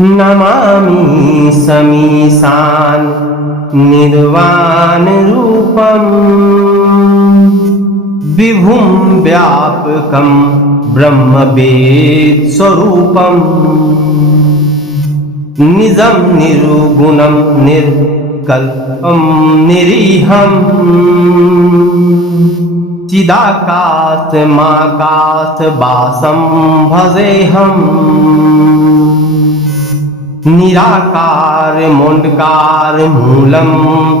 नमामि समीशान निर्वाण रूपम विभुं व्यापकं ब्रह्मवेद स्वरूपम निजं निर्गुणं निर्कल्पं निरीहं चिदाकाशमाकाशवासं भजेऽहम् निराकार मोण्डकार मूलं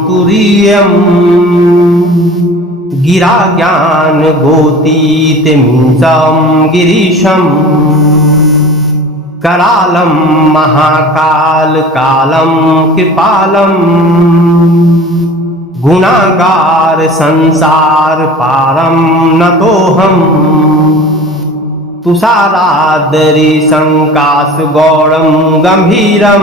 तुरीयं गिरा ज्ञान गोतीतमीशं गिरीशं करालं महाकाल कालं कृपालं गुणागार संसार पारं नतोऽहम् तुषारादरि संकाश गौरं गंभीरं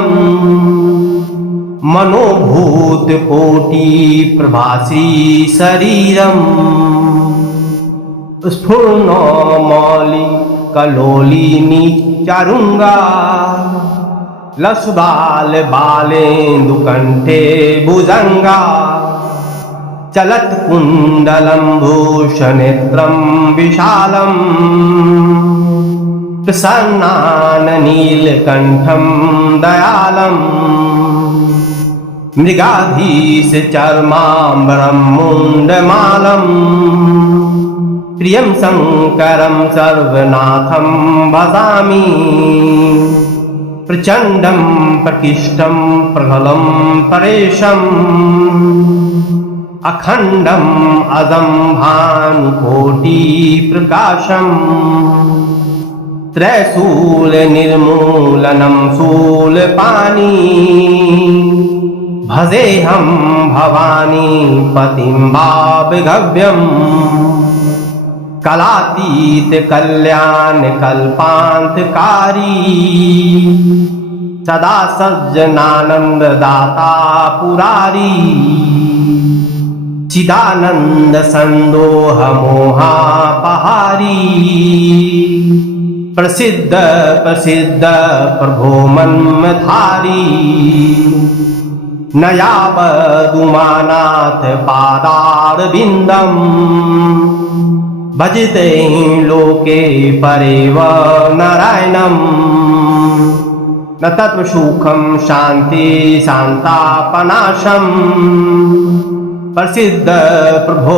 मनोभूत कोटि प्रभासी शरीरं स्फुर्णो मौलि कलोलिनी चारुंगा लसुबाल बालेन्दुकंठे भुजंगा चलत कुंडलं भूषनेत्रं विशालं प्रसन्नाननीलकण्ठं दयालं मृगाधीश चर्माम्बरं मुण्डमालं प्रियं शङ्करं सर्वनाथं भजामि प्रचण्डं प्रकृष्टं प्रबलं परेशम् अखण्डम् अजं भानुकोटिप्रकाशम् त्रैशूलनिर्मूलनं शूलपाणि भजेऽहं भवानी पतिं भावगव्यम् कलातीत कल्याण कल्पान्तकारी सदा सज्जनानन्ददाता पुरारी चिदानंद संदोह मोहापहारी प्रसिद्ध प्रसिद्ध प्रभो मन्मथारी नयावदुमानाथ पादारविन्दं भजते लोके परेव नारायणं न तत्र सुखं शान्ति शान्तापनाशम् प्रसिद्ध प्रभो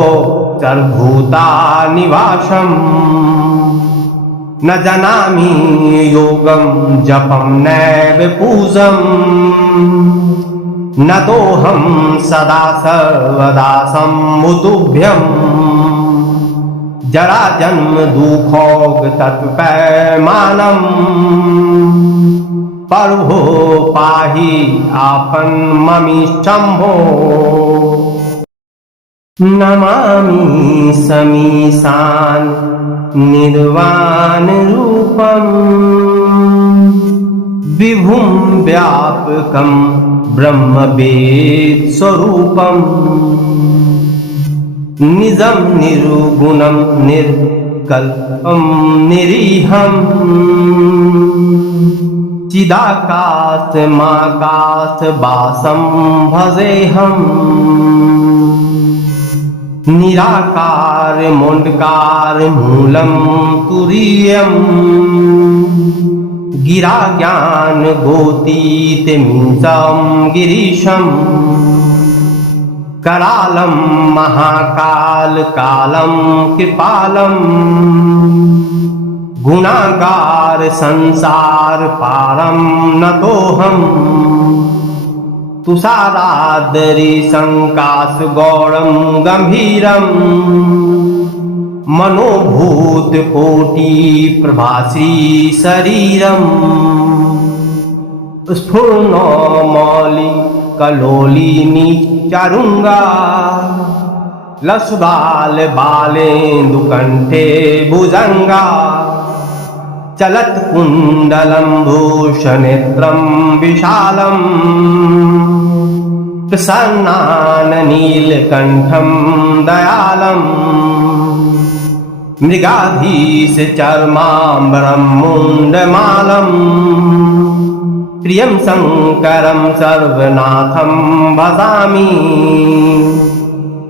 सर्वभूता निवासं न जानामि योगं जपं नैव पूजं न तोऽहं सदा सर्वदा सम्मुतुभ्यं जरा जन्म दुःखोग तत्पैमानं प्रभो पाहि आपन् ममिष्टम्भो नमामि समीशान निर्वाण रूपम विभुं व्यापकं ब्रह्मवेद स्वरूपम निजं निर्गुणं निर्कल्पं निरीहं चिदाकाशमाकाशवासं भजेऽहम् निराकार मोण्डकार मूलं तुरीयं गिरा ज्ञान गोतीतमीशं गिरीशं करालं महाकाल कालं कृपालं गुणागार संसार पारं नतोऽहम् तुषारादरि संकाश गौरं गंभीरं मनोभूत कोटि प्रभासी शरीरं स्फुर्णो मौलि कलोलिनी चारुंगा लसुबाल बालेन्दुकंठे भुजंगा चलत कुंडलं भूषनेत्रं विशालं प्रसन्नाननीलकण्ठं दयालं मृगाधीश चर्माम्बरं मुण्डमालं प्रियं शङ्करं सर्वनाथं भजामि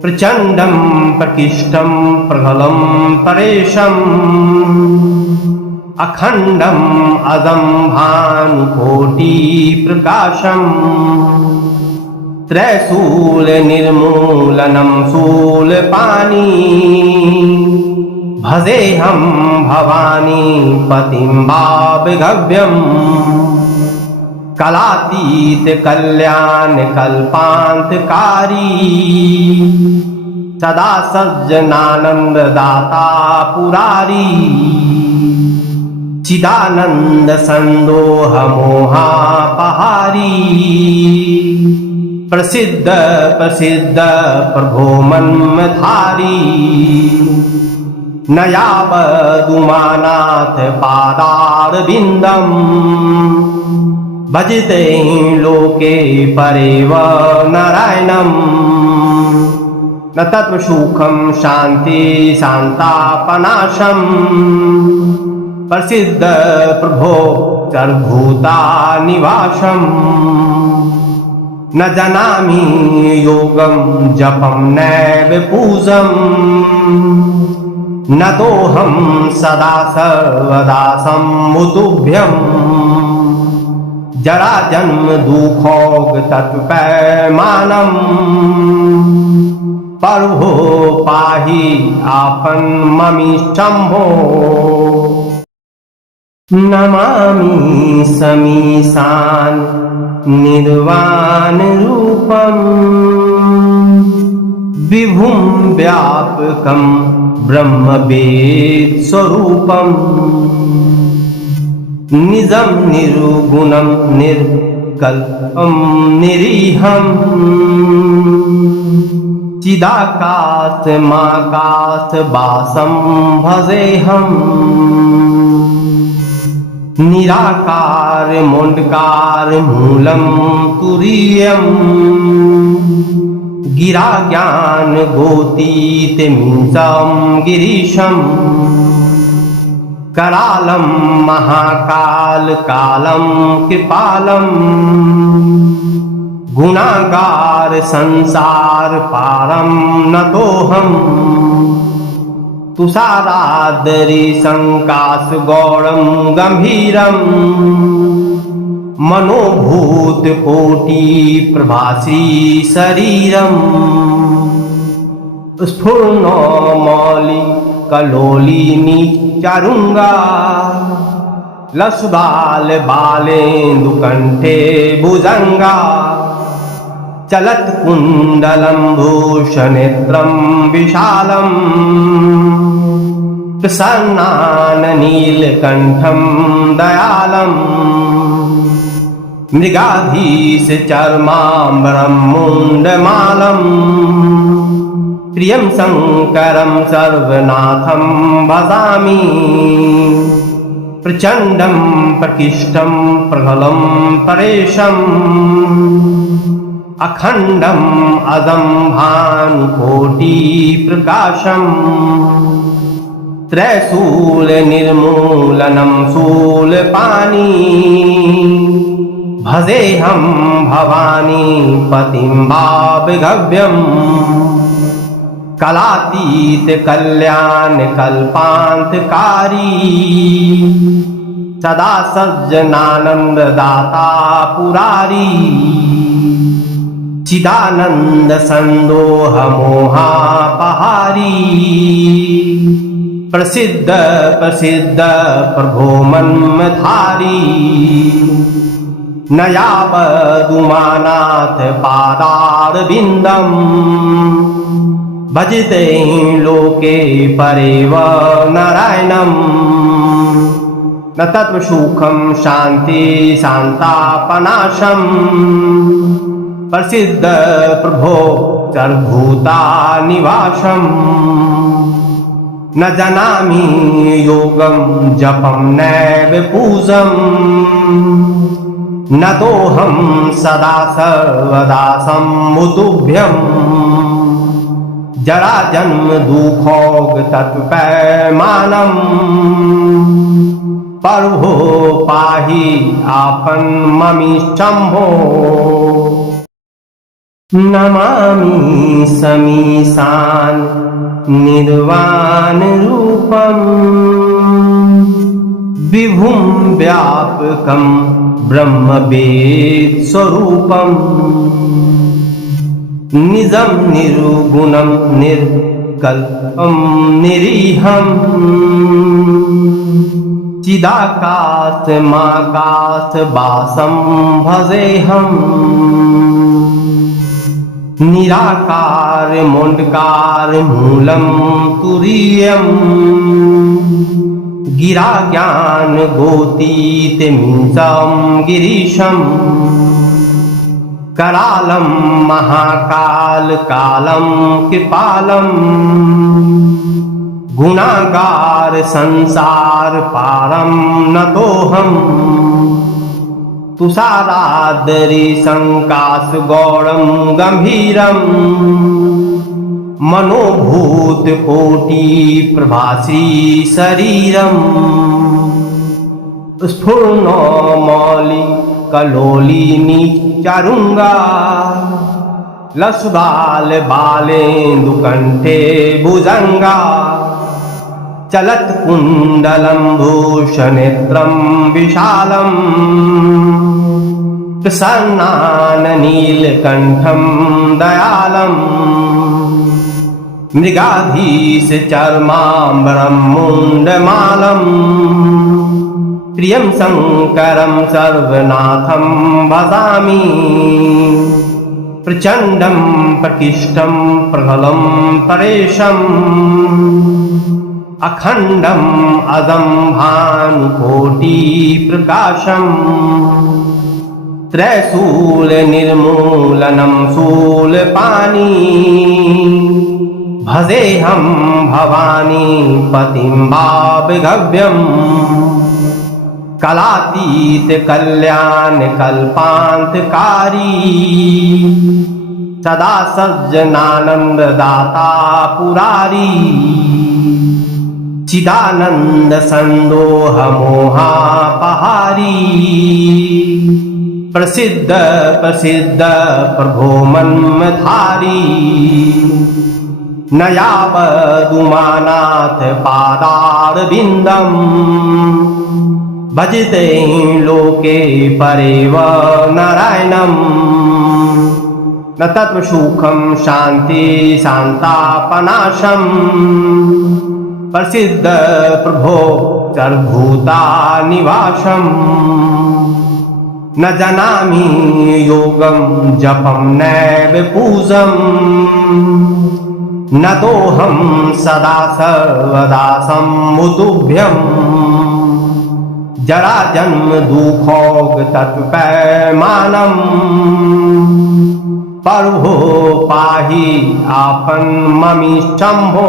प्रचण्डं प्रकृष्टं प्रबलं परेशम् अखण्डम् अजं भानुकोटिप्रकाशम् त्रैशूलनिर्मूलनं शूलपाणि भजेऽहं भवानी पतिं भावगव्यम् कलातीत कल्याण कल्पान्तकारी सदा सज्जनानंद दाता पुरारी चिदानंद संदोह मोहापहारी प्रसिद्ध प्रसिद्ध प्रभो मन्मथारी न यावदुमानाथ पादारविन्दम् भजते लोके परेव नारायणम् न तत्र सुखं शान्ति शान्तापनाशम् प्रसिद्ध प्रभो सर्वभूता निवासम् न जानामि योगं जपं नैव पूजम् न तोऽहं सदा सर्वदा सम्मुतुभ्यम् जरा जन्म दुखोग तत्पैमानम् प्रभो पाहि आपन ममिष्टम्भो नमामि समीशान निर्वाण रूपम् विभुं व्यापकं ब्रह्मवेद स्वरूपम् निजं निर्गुणं निर्कल्पं निरीहम् चिदाकाशमाकाशवासं भजेऽहम् निराकार मुण्डकार मूलं तुरीयम् गिरा ज्ञान गोतीतमीशं गिरीशम् करालं महाकाल कालं कृपालं गुणागार संसार पारं नतोऽहम् तुषारादरि संकाश गौरं गंभीरम् मनोभूत कोटि प्रभासी शरीरम् स्फुर्णो मौलि कलोलिनी चारुंगा लसबाल बालेन्दुकंठे भुजंगा चलत कुंडलं भूषनेत्रं विशालम् प्रसन्नान नीलकंठं दयालम् मृगाधीश चर्माम्बरं मुण्डमालम् प्रियं शङ्करं सर्वनाथं भजामि प्रचण्डं प्रकृष्टं प्रबलं परेशम् अखण्डम् अजं भानुकोटिप्रकाशम् त्रैशूलनिर्मूलनं शूलपाणि भजेऽहं भवानी पतिं भावगव्यम् कलातीत कल्याण कल्पान्तकारी सदा सज्जनानंद दाता पुरारी चिदानंद संदोह मोहापहारी प्रसिद्ध प्रसिद्ध प्रभो मन्मथारी न यावदुमानाथ पादारविन्दम् भजते लोके परेव नारायणम् न तत्र सुखं शान्ति शान्तापनाशम् प्रसिद्ध प्रभो सर्वभूता निवासम् न जानामि योगं जपं नैव पूजम् न तोऽहं सदा सर्वदा सम्मुतुभ्यम् जरा जन्म दुखोग तत्पैमानम् प्रभो पाहि आपन ममिष्टम्भो नमामि समीशान निर्वाण रूपम विभुं व्यापकं ब्रह्मवेद स्वरूपम निजं निर्गुणं निर्कल्पं निरीहं चिदाकाशमाकाशवासं भजेऽहं निराकार मुंडकार मूलम तुरीयम गिरा ज्ञान गोतीत मिंसम गिरीशम करालम महाकाल कालम कृपालम गुणागार संसार पारम नतोहम तुषारादरि संकाश गौरम गंभीरम मनोभूत कोटि प्रभासी शरीरम स्फुर्णो मौलि कलोलिनी चारुंगा लसबाल बालेन्दु कंठे भुजंगा चलत कुंडलम भूषनेत्रम विशालम प्रसन्नान नीलकंठम दयालम मृगाधीश चर्मांबरम मुंडमालम प्रियं शंकरं सर्वनाथं भजामि प्रचंडं प्रकृष्टं प्रबलं परेशम् अखंडम् अजं भानुकोटि प्रकाशम् त्रैशूल निर्मूलनं शूलपाणि भजेऽहं भवानी पतिं भावगव्यम् कलातीत कल्याण कल्पांतकारी सदा सज्जनानंद दाता पुरारी चिदानंद संदोह मोहापहारी प्रसिद्ध प्रसिद्ध प्रभो मन्मथारी नयावदुमानाथ पादारविन्दम् भजते लोके परेव नारायणम् न तत्र सुखं शांति शांतापनाशम् प्रसिद्ध प्रभो सर्वभूता निवासम् न जानामि योगं जपं नैव पूजम् न तोऽहं सदा सर्वदा सम्मुतुभ्यम् जरा जन्म दुखोग तत्पैमानम प्रभो पाहि आपन ममिष्टम्भो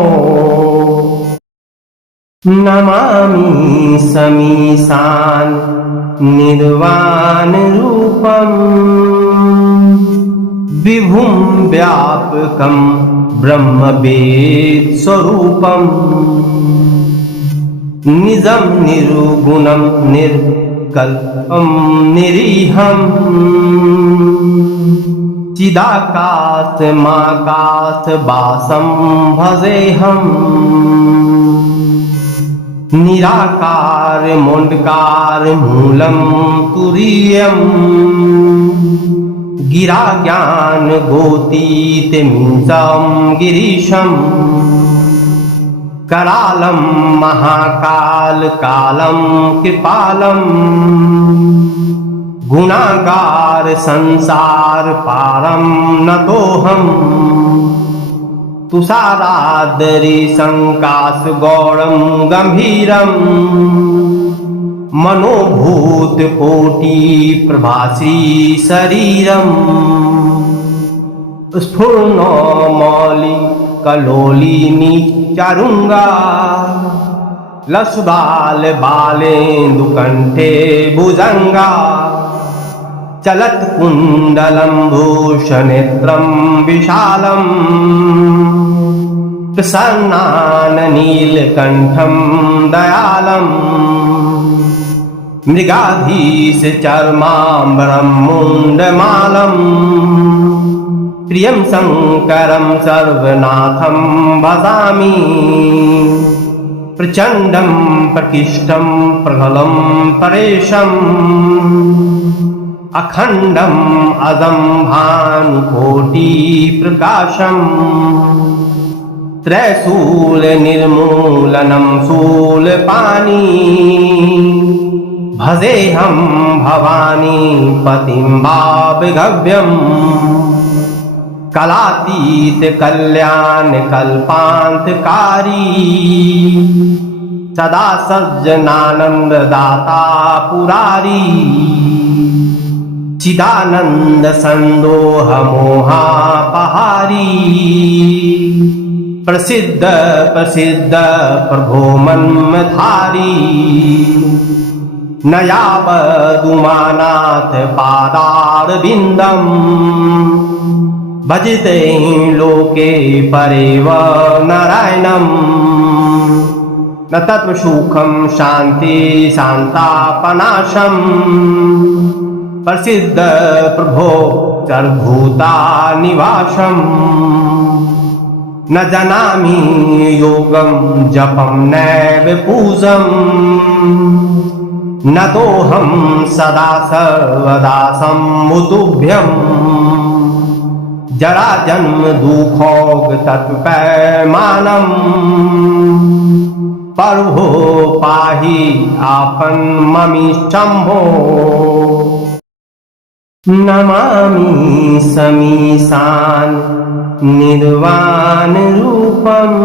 नमामि समीशान निर्वाण रूपम विभुं व्यापकं ब्रह्मवेद स्वरूपम निजं निर्गुणं निर्कल्पं निरीहं चिदाकाशमाकाशवासं भजेऽहं निराकार मुंडकार मूलं तुरीयं गिरा ज्ञान गोतीत मिंसं गिरीशम् करालम महाकाल कालम कृपालम गुणागार संसार पारम नतोहम तुषारादरि संकाश गौरम गंभीरम मनोभूत कोटि प्रभासी शरीरम स्फुर्णो मौलि कलोलिनी चारुंगा लसबाल बालेन्दु कंठे भुजंगा चलत कुंडलम भूषनेत्रम विशालम प्रसन्नान नीलकंठम दयालम मृगाधीश चर्माम्बरं मुण्डमालं प्रियं शङ्करं सर्वनाथं भजामि प्रचण्डं प्रकृष्टं प्रबलं परेशम् अखण्डम् अजं भानुकोटिप्रकाशम् त्रैशूलनिर्मूलनं शूलपाणि भजेऽहं भवानी पतिं भावगव्यम् कलातीत कल्याण कल्पान्तकारी सदा सज्जनानन्ददाता पुरारी चिदानंद संदोह मोहापहारी प्रसिद्ध प्रसिद्ध प्रभो मन्मधारी नयावदुमानाथ पादारविन्दम् भजते लोके परेव नारायणम् न तत्व सुखं शान्ति शान्तापनाशम् प्रसिद्ध प्रभो सर्वभूता निवासम् न जानामि योगं जपं नैव पूजम् न तोऽहं सदा सर्वदा सम्मुतुभ्यम् जरा जन्म दुःखोग तत्पैमानम् प्रभो पाहि आपन् ममिष्ठम्भो नमामि समीशान् निर्वाणरूपम्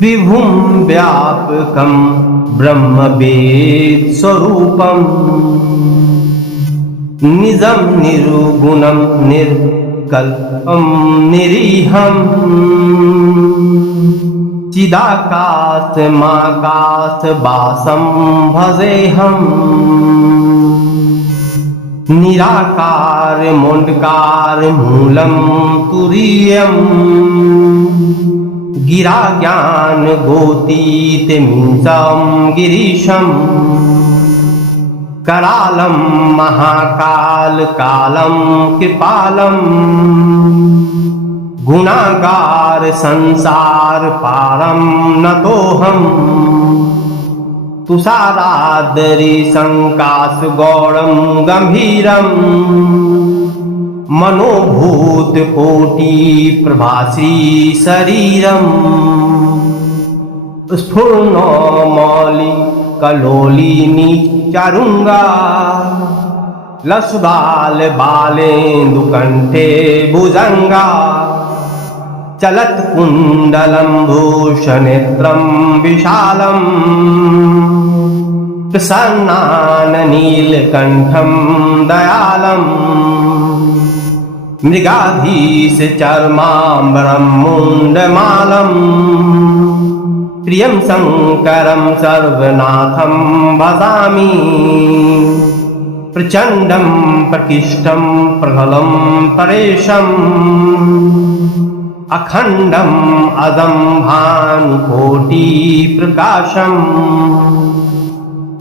विभुं व्यापकं ब्रह्मवेदस्वरूपम् निजं निर्गुणं निर्कल्पं निरीहम् चिदाकाशमाकाशवासं भजेऽहम् निराकार मोण्डकार मूलं तुरीयम् गिरा ज्ञान गोतीत मीशं गिरीशम् करालं महाकाल कालं कृपालम् गुणागार संसार पारं नतोऽहम् तुषारादरि संकाश गौरं गंभीरम् मनोभूत कोटि प्रभासी शरीरम् स्फुर्णो मौलि कलोलिनी चारुंगा लसुदाल बालेन्दुकंठे भुजंगा चलत कुंडलं भूषनेत्रं विशालम् प्रसन्नाननीलकण्ठं दयालम् मृगाधीश चर्माम्बरं मुण्डमालं प्रियं शङ्करं सर्वनाथं भजामि प्रचण्डं प्रकृष्टं प्रबलं परेशम् अखण्डम् अजं भानुकोटिप्रकाशम्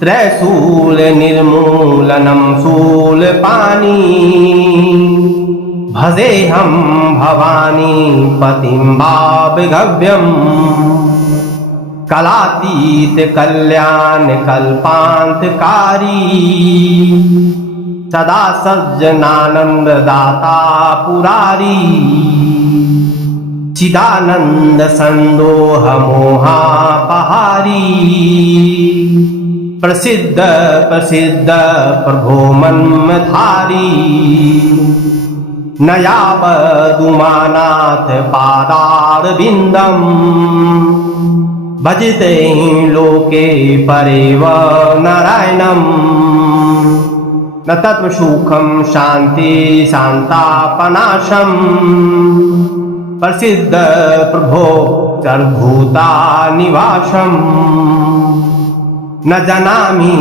त्रैशूलनिर्मूलनं शूलपाणि भजेऽहं भवानी पतिं भावगव्यम् कलातीत कल्याण कल्पान्तकारी सदा सज्जनानन्ददाता पुरारी चिदानंद संदोह मोहापहारी प्रसिद्ध प्रसिद्ध प्रभो मन्मधारी नयावदुमानाथ पादारविन्दम् भजते लोके परेव नारायणम् न तत्व सुखं शान्ति शान्तापनाशम् प्रसिद्ध प्रभो सर्वभूता निवासम् न जानामि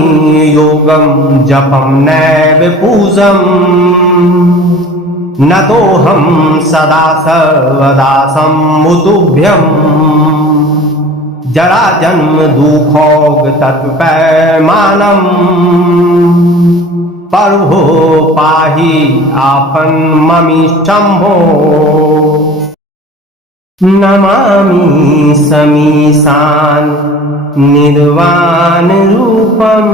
योगं जपं नैव पूजम् न तोऽहं सदा सर्वदा सम्मुतुभ्यम् जरा जन्म दुखोग तत्पैमानम प्रभो पाहि आपन ममिष्टम्भो नमामि समीशान निर्वाण रूपम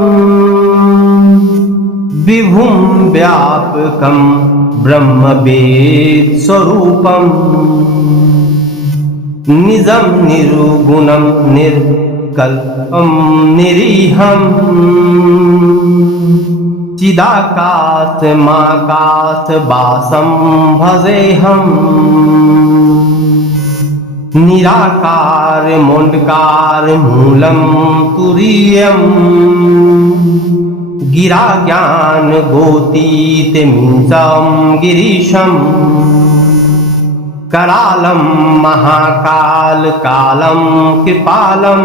विभुं व्यापकं ब्रह्मवेद स्वरूपम निजं निर्गुणं निर्कल्पं निरीहं चिदाकाशमाकाशवासं भजेऽहम् निराकार मुंडकार मूलम तुरीयम गिरा ज्ञान गोतीत मिंसम गिरीशम करालम महाकाल कालम कृपालम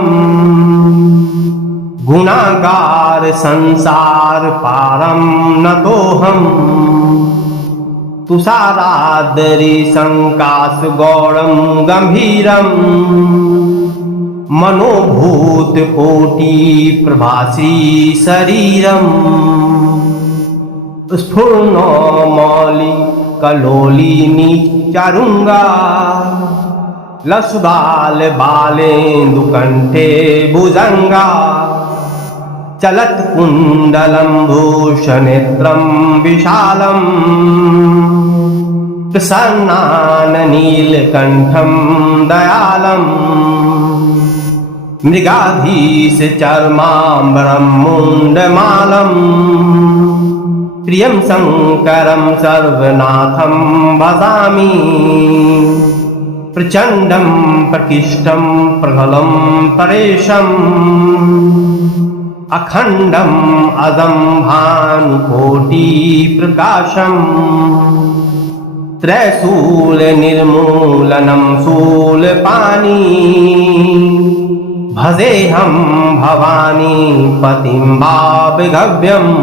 गुणागार संसार पारम नतोहम तुषारादरि संकाश गौरम गंभीरम मनोभूत कोटि प्रभासी शरीरम स्फुर्णो मौलि कलोलिनी चारुंगा लसुदाल बालेन्दु कंठे भुजंगा चलत कुंडलम भूषनेत्रम विशालम प्रसन्नान नीलकंठम दयालम मृगाधीश चर्मांबरम मुंडमालम प्रियं शंकरं सर्वनाथं भजामि प्रचंडं प्रकृष्टं प्रबलं परेशम् अखंडम अदम भानुकोटि प्रकाशम त्रैशूल निर्मूलनम शूलपाणि भजेऽहं भवानी पतिं भावगव्यम्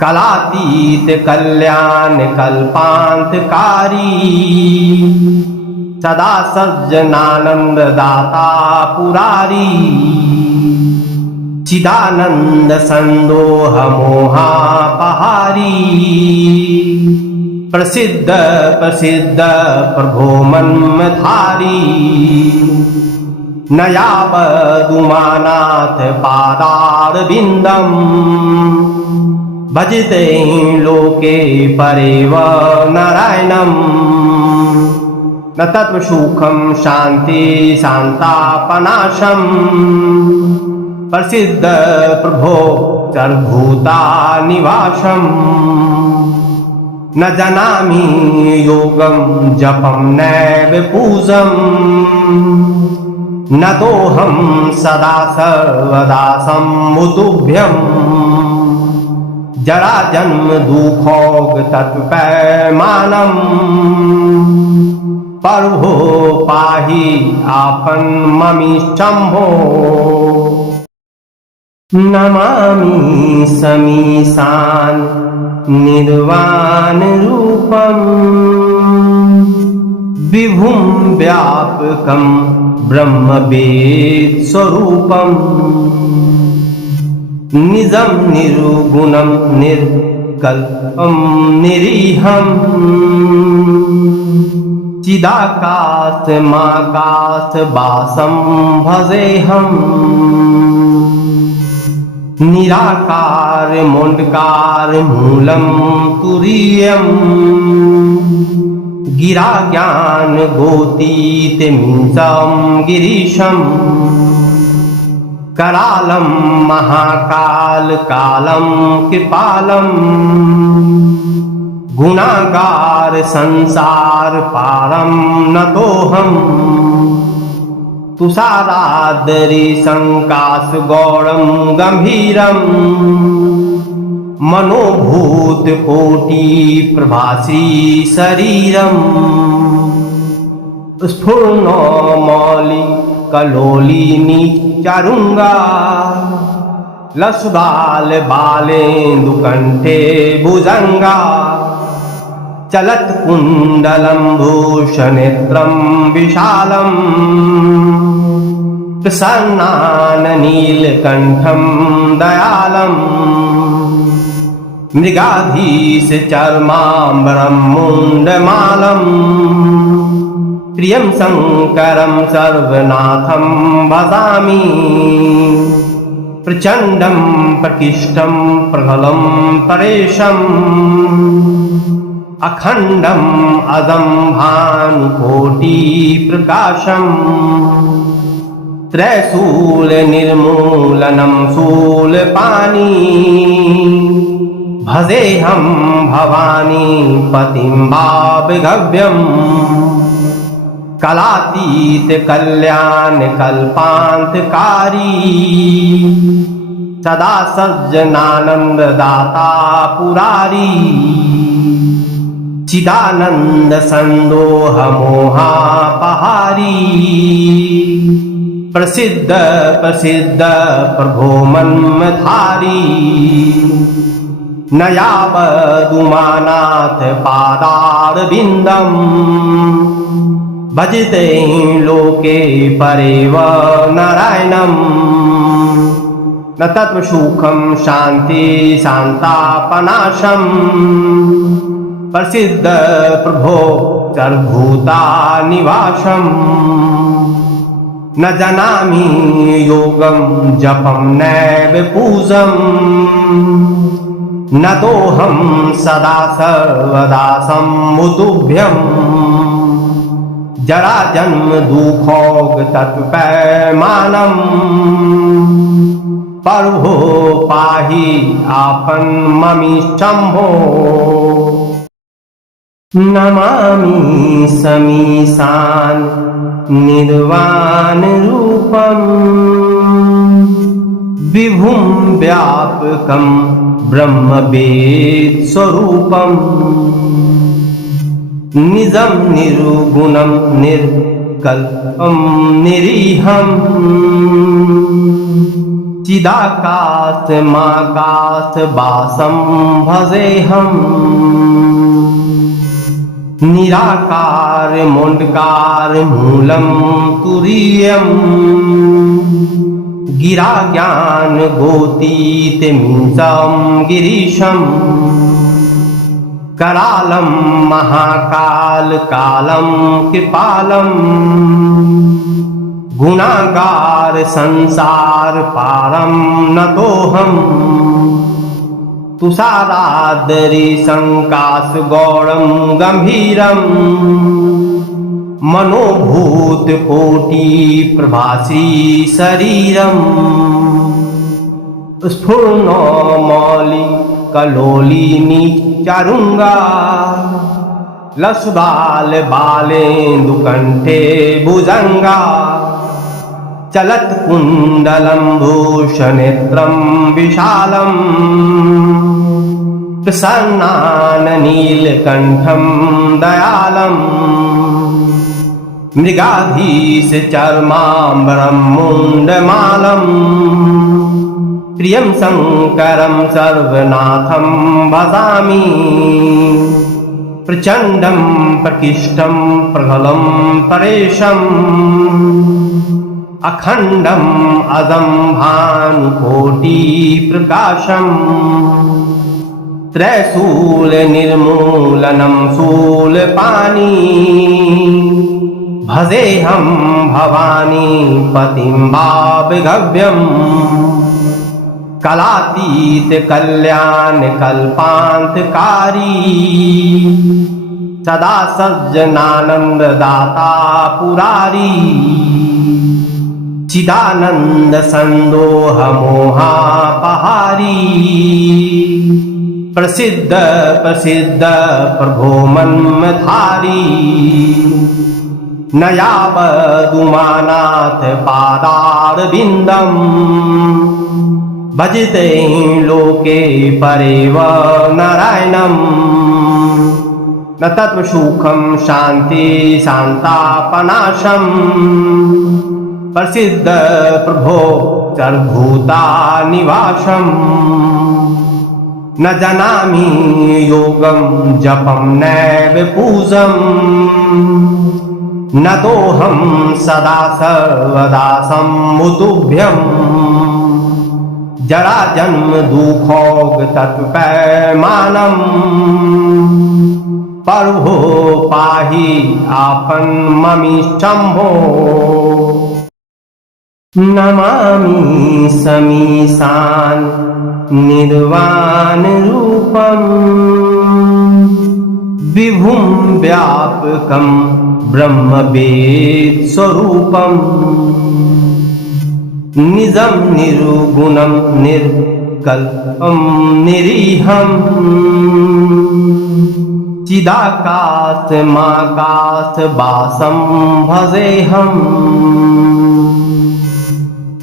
कलातीत कल्याण कल्पांतकारी सदा सज्जनानंद दाता पुरारी चिदानंद संदोह मोहापहारी प्रसिद्ध प्रसिद्ध प्रभो मन्मथारी नयावदुमानाथ पादारविन्दम भजते लोके परेव नारायणम न तत्व सुखम शांति शांतापनाशम प्रसिद्ध प्रभो सर्वभूता निवासम न जानामि योगम जपम नैव पूजम न तोहम सदा सर्वदा सम्मुतुभ्यं जरा जन्म दुखोग तत्पैमानम प्रभो पाहि आपन ममिष्टम्भो नमामि समीशान निर्वाण रूपम विभुं व्यापकं ब्रह्मवेद स्वरूपम निजं निर्गुणं निर्कल्पं निरीहं चिदाकाशमाकाशवासं भजेऽहम् निराकार मुंडकार मूलम तुरीयम गिरा ज्ञान गोतीत मिंसम गिरीशम करालम महाकाल कालम कृपालम गुणागार संसार पारम नतोहम तुषारादरि संकाश गौरम गंभीरम मनोभूत कोटि प्रभासी शरीरम स्फुर्णो मौलि कलोलिनी चारुंगा लसुदाल बालेन्दु कंठे भुजंगा चलत् कुण्डलं भूषनेत्रं विशालम् प्रसन्नाननीलकण्ठं दयालम् मृगाधीशचर्माम्बरं मुण्डमालम् प्रियं शङ्करं सर्वनाथं भजामि प्रचण्डं प्रकृष्टं प्रबलं परेशम् अखण्डम् अजं भानुकोटिप्रकाशम् त्रैशूलनिर्मूलनं शूलपाणि भजेऽहं भवानी पतिं भावगव्यम् कलातीत कल्याण कल्पान्तकारी सदा सज्जनानन्ददाता पुरारी चिदानन्द संदोह मोहापहारी प्रसिद्ध प्रसिद्ध प्रभो मन्मथारी न यावदुमानाथ पादारविन्दम् भजते लोके परेव नारायणम् न तत्र सुखं शान्ति शान्तापनाशम् प्रसिद्ध प्रभो सर्वभूता निवासम् न जानामि योगं जपं नैव पूजम् न तोऽहं सदा सर्वदा सम्मुतुभ्यम् जरा जन्म दुःखोग तत्पैमानम् प्रभो पाहि आपन ममिष्टम्भो नमामि समीशान निर्वाण रूपम् विभुं व्यापकं ब्रह्मवेद स्वरूपम् निजं निर्गुणं निर्कल्पं निरीहम् चिदाकाशमाकाशवासं भजेऽहम् निराकार मोण्डकार मूलं तुरीयम् गिरा ज्ञान गोतीतमीशं गिरीशम् करालं महाकाल कालं कृपालं गुणागार संसार पारं नतोऽहम् तुषारादरि संकाश गौरं गंभीरं मनोभूत कोटि प्रभासी शरीरं स्फुर्णो मौलि कलोलिनी चारुंगा लसबाल बालेन्दुकण्ठे भुजंगा चलत् कुण्डलं भूषनेत्रं विशालम् प्रसन्नाननीलकण्ठं दयालम् मृगाधीशचर्माम्बरं मुण्डमालम् प्रियं शङ्करं सर्वनाथं भजामि प्रचण्डं प्रकृष्टं प्रबलं परेशम् अखण्डम् अजं भानुकोटिप्रकाशम् त्रैशूलनिर्मूलनं शूलपाणि भजेऽहं भवानी पतिं भावगव्यम् कलातीत कल्याण कल्पान्तकारी सदा सज्जनानन्ददाता पुरारी चिदानन्द संदोह मोहापहारी प्रसिद्ध प्रसिद्ध प्रभो मन्मथारी न यावदुमानाथ पादारविन्दम् भजते लोके परेव नारायणम् न तत्र सुखं शान्ति शान्तापनाशम् प्रसिद्ध प्रभो सर्वभूता निवासम् न जानामि योगं जपं नैव पूजं न तोऽहं सदा सर्वदा सम्मुतुभ्यं जरा जन्म दुःखोग तत्पैमानम् प्रभो पाहि आपन ममिष्टम्भो नमामि समीशान निर्वाण रूपम विभुं व्यापकं ब्रह्मवेद स्वरूपम निजं निर्गुणं निर्कल्पं निरीहं चिदाकाशमाकाशवासं भजेऽहं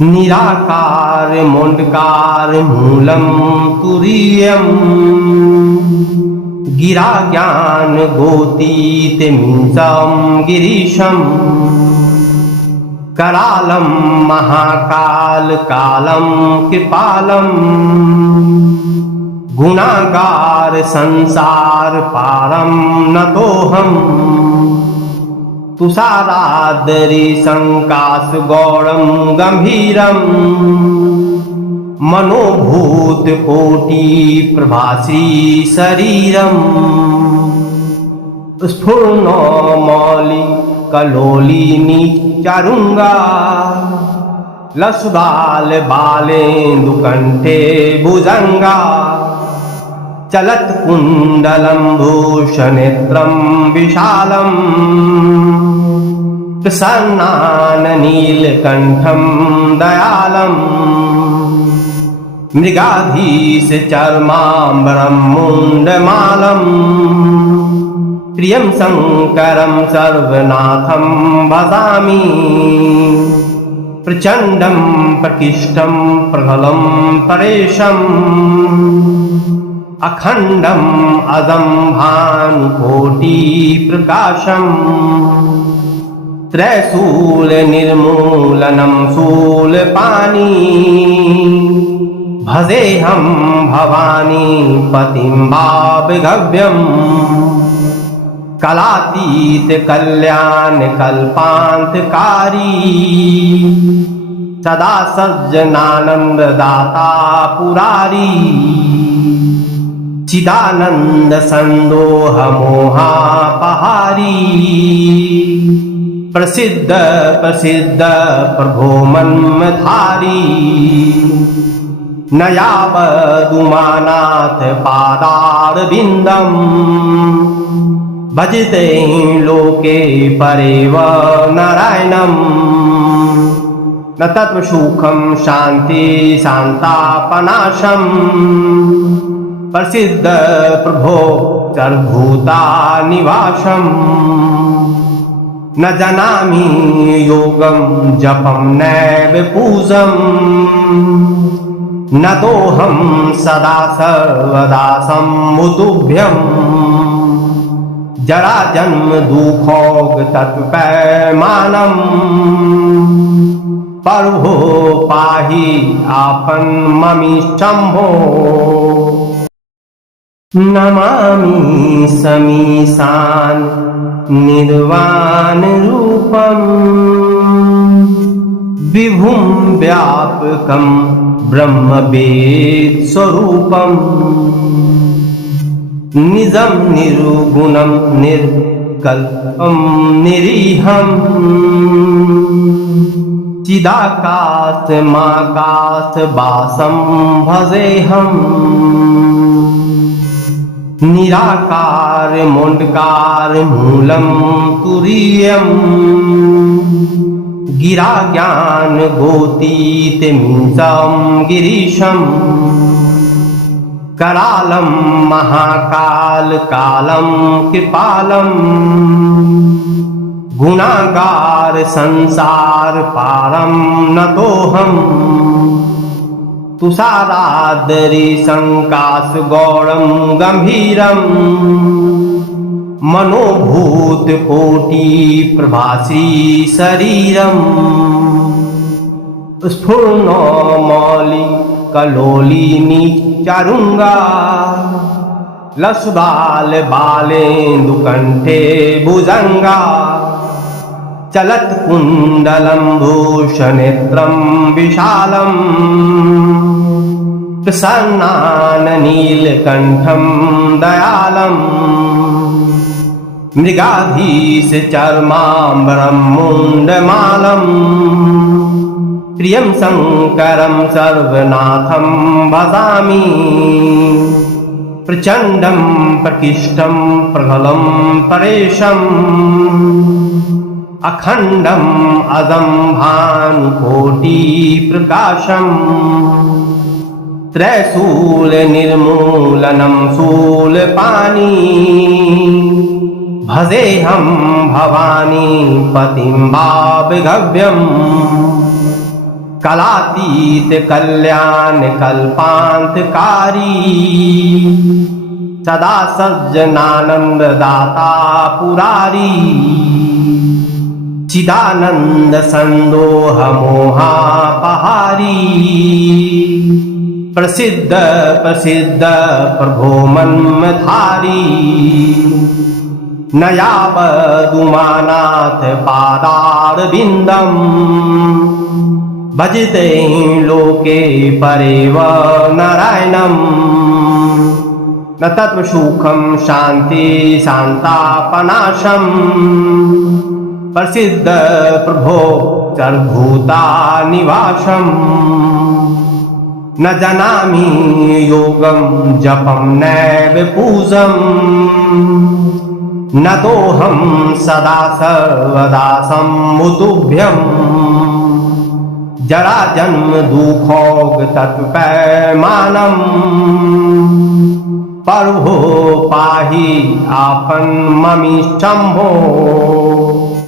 निराकार मुंडकार मूलं तुरीयं गिरा ज्ञान गोतीतिमितं गिरीशं करालं महाकाल कालं कृपालं गुणागार संसार पारं नतोऽहम् तुषारादरि संकाश गौरं गंभीरं मनोभूत कोटि प्रभासी शरीरं स्फुर्णो मौलि कलोलिनी चारुंगा लसुबाल बालेन्दुकंठे भुजंगा चलत कुंडलं भूषनेत्रं विशालं प्रसन्नान नीलकंठं दयालं मृगाधीश चर्माम्बरं मुंडमालं प्रियं शंकरं सर्वनाथं भजामि प्रचंडं प्रकृष्टं प्रबलं परेशम् अखंडम् अजं भानुकोटि प्रकाशम् त्रैशूल निर्मूलनं शूलपाणि भजेऽहं भवानी पतिं भावगव्यम् कलातीत कल्याण कल्पान्तकारी सदा सज्जनानंद दाता पुरारी चिदानंद संदोह मोहापहारी प्रसिद्ध प्रसिद्ध प्रभो मन्मथारी न यावदुमानाथ पादारविन्दम् भजते लोके परेव नारायणम् न तत्र सुखं शांति शांतापनाशम् प्रसिद्ध प्रभो सर्वभूता निवासम् न जानामि योगं जपं नैव पूजं न तोऽहं सदा सर्वदा सम्मुतुभ्यं जरा जन्म दुःखोग तत्पैमानम् प्रभो पाहि आपन ममिष्टम्भो नमामि समीशान निर्वाण रूपम विभुं व्यापकं ब्रह्मवेद स्वरूपम निजं निर्गुणं निर्कल्पं निरीहं चिदाकाशमाकाशवासं भजेऽहं निराकार मुंडकार मूलं तुरीयं गिरा ज्ञान गोतीतिमितं गिरीशं करालं महाकाल कालं कृपालं गुणागार संसार पारं नतोऽहम् तुषारादरि संकाश गौरं गंभीरं मनोभूत कोटि प्रभासी शरीरं स्फुर्णो मौलि कलोलिनी चारुंगा लसुबाल बालेन्दुकण्ठे भुजंगा चलत कुंडलं भूषनेत्रं विशालम् प्रसन्नाननीलकण्ठं दयालम् मृगाधीशचर्माम्बरं मुण्डमालम् प्रियं शङ्करं सर्वनाथं भजामि प्रचण्डं प्रकृष्टं प्रबलं परेशम् अखण्डम् अजं भानुकोटिप्रकाशम् त्रैशूलनिर्मूलनं शूलपाणि भजेऽहं भवानी पतिं भावगव्यम् कलातीत कल्याण कल्पान्तकारी सदा सज्जनानन्ददाता पुरारी चिदानंद संदोह मोहापहारी प्रसिद्ध प्रसिद्ध प्रभो मन्मथारी नयावदुमानाथ पादारविन्दम् भजते लोके परेव नारायणम् न तत्त्वसुखं शान्ति शान्तापनाशम् प्रसिद्ध प्रभो सर्वभूतानिवासम् न जानामि योगं जपं नैव पूजम् न तोऽहं सदा सर्वदा सम्मुतुभ्यम् जरा जन्म दुःखोग तत्पैमानम् प्रभो पाहि आपन्ममिष्टम्भो